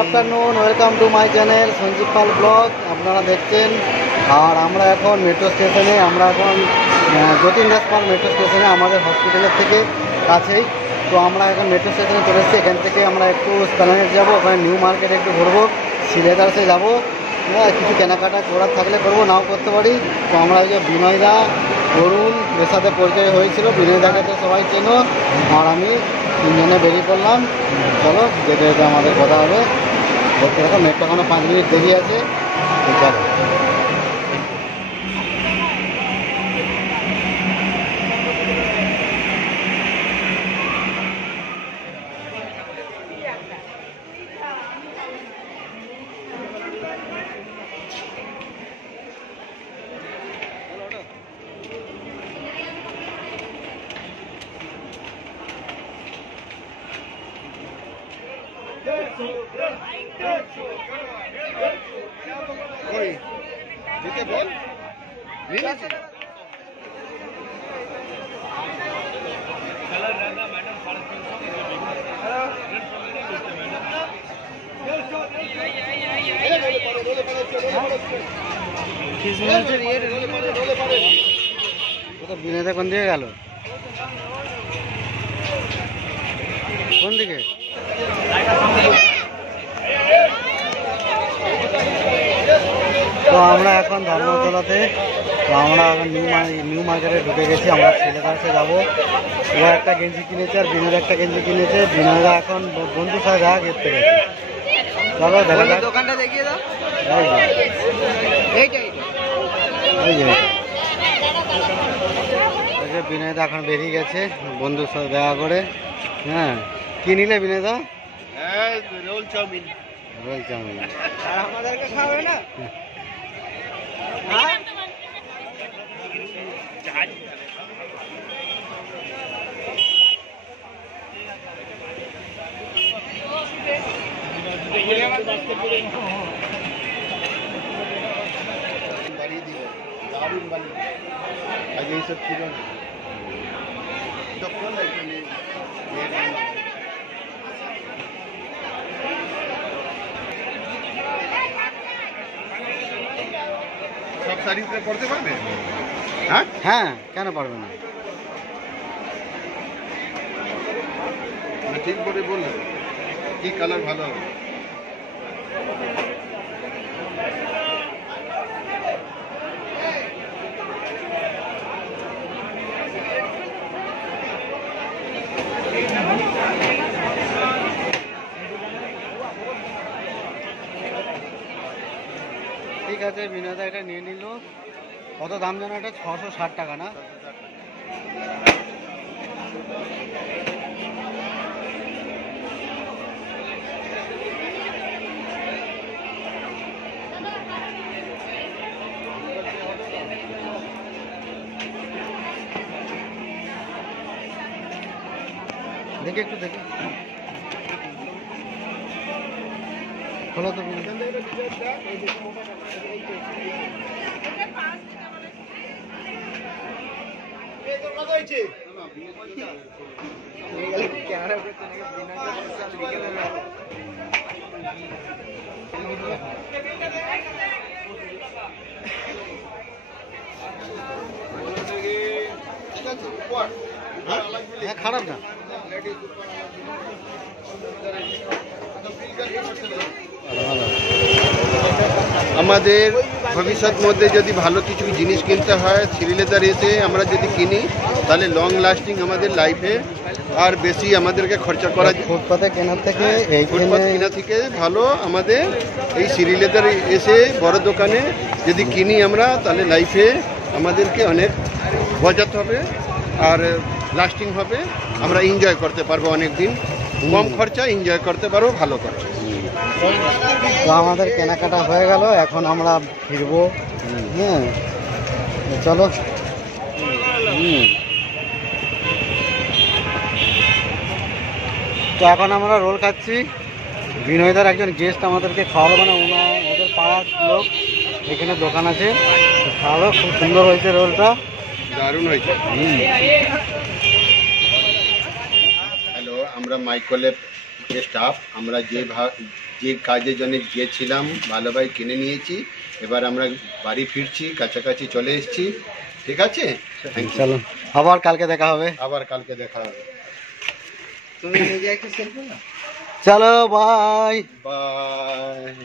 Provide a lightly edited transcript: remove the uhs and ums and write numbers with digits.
Afternoon, welcome to my channel Sanjib Pal blog. আপনারা দেখছেন। আর আমরা এখন মেট্রো স্টেশনে, আমরা এখন যতীন দাস পাল মেট্রো স্টেশনে, আমাদের হসপিটালের থেকে কাছেই। তো আমরা এখন মেট্রো স্টেশনে চলে এসেছি। এখান থেকে আমরা একটু স্প্ল্যানেড যাবো, ওখানে নিউ মার্কেট একটু ঘুরবো, সিলেদার্সে যাবো। হ্যাঁ, কিছু কেনাকাটা করার থাকলে করবো, নাও করতে পারি। তো আমরা ওই যে বিনয়দা, অরুণ, এর সাথে পরিচয় হয়েছিল। বিনয়দাকে তো সবাই চেনো, আর আমি তিনজনে বেরিয়ে পড়লাম। চলো, যেতে যেতে আমাদের কথা হবে। দেখতে দেখো, মেট্রো এখনো 5 মিনিট দেরি আছে। তো চলো। যেতে বল বিনয়দা কোন দিকে গেল? কোন দিকে? তো আমরা এখন ধর্মতলাতে, তো আমরা এখন নিউ মার্কেটে ঢুকে গেছি। আমরা সিলেদার্সে যাবো। ও একটা গেঞ্জি কিনেছে আর বিনয়দা একটা গেঞ্জি কিনেছে। বিনয়দা এখন বন্ধুর সাথে দেখা করতে গেছে। চলো দেখা যাক। দোকানটা দেখিয়ে দাও। এই যে বিনয়দা এখন বেরিয়ে গেছে বন্ধুর সাথে দেখা করে। হ্যাঁ, কি নিলে বিনয়দা? Roll chowmein. Roll chowmein. আর আমাদেরকে খাওয়াবে না? আগে এইসব ছিল না। সব শাড়িতে পড়তে পারবে? হ্যাঁ হ্যাঁ, কেন পারবে না? ঠিক করে বললো কি কালার ভালো হবে। ঠিক আছে, বিনয়দা এটা নিয়ে নিল। কত দাম জানো এটা? 660 টাকা না? দেখি একটু দেখি, খোলো তো। হ্যাঁ, খারাপ না। আমাদের ভবিষ্যৎ মধ্যে যদি ভালো কিছু জিনিস কিনতে হয়, সিলেদার এসে আমরা যদি কিনি, তাহলে লং লাস্টিং আমাদের লাইফে আর বেশি আমাদেরকে খরচা করা। ফুটপাতে কেনার থেকে ফুটপাত কেনা থেকে ভালো আমাদের এই সিলেদার এসে বড় দোকানে যদি কিনি আমরা, তাহলে লাইফে আমাদেরকে অনেক বজাতে হবে আর লাস্টিং হবে। আমরা এনজয় করতে পারবো অনেক দিন, কম খরচা এনজয় করতে পারবো, ভালো খরচা। তো আমাদের কেনাকাটা হয়ে গেল, এখন আমরা ফিরবো। হ্যাঁ, চলো। তো এখন আমরা রোল খাচ্ছি। বিনয়দার একজন গেস্ট আমাদেরকে খাওয়ালো, মানে ওদের পাড়ার লোক, এখানে দোকান আছে, খাওয়ালো। খুব সুন্দর হয়েছে রোলটা, দারুণ হয়েছে। হ্যালো, আমরা মাইকলের স্টাফ, আমরা যে কাজের জন্য গিয়েছিলাম ভালোভাবে কিনে নিয়েছি। এবার আমরা বাড়ি ফিরছি, কাছাকাছি চলে এসেছি। ঠিক আছে, থ্যাংক ইউ। চলো আবার কালকে দেখা হবে। আবার কালকে দেখা হবে। চলো বাই। বাই।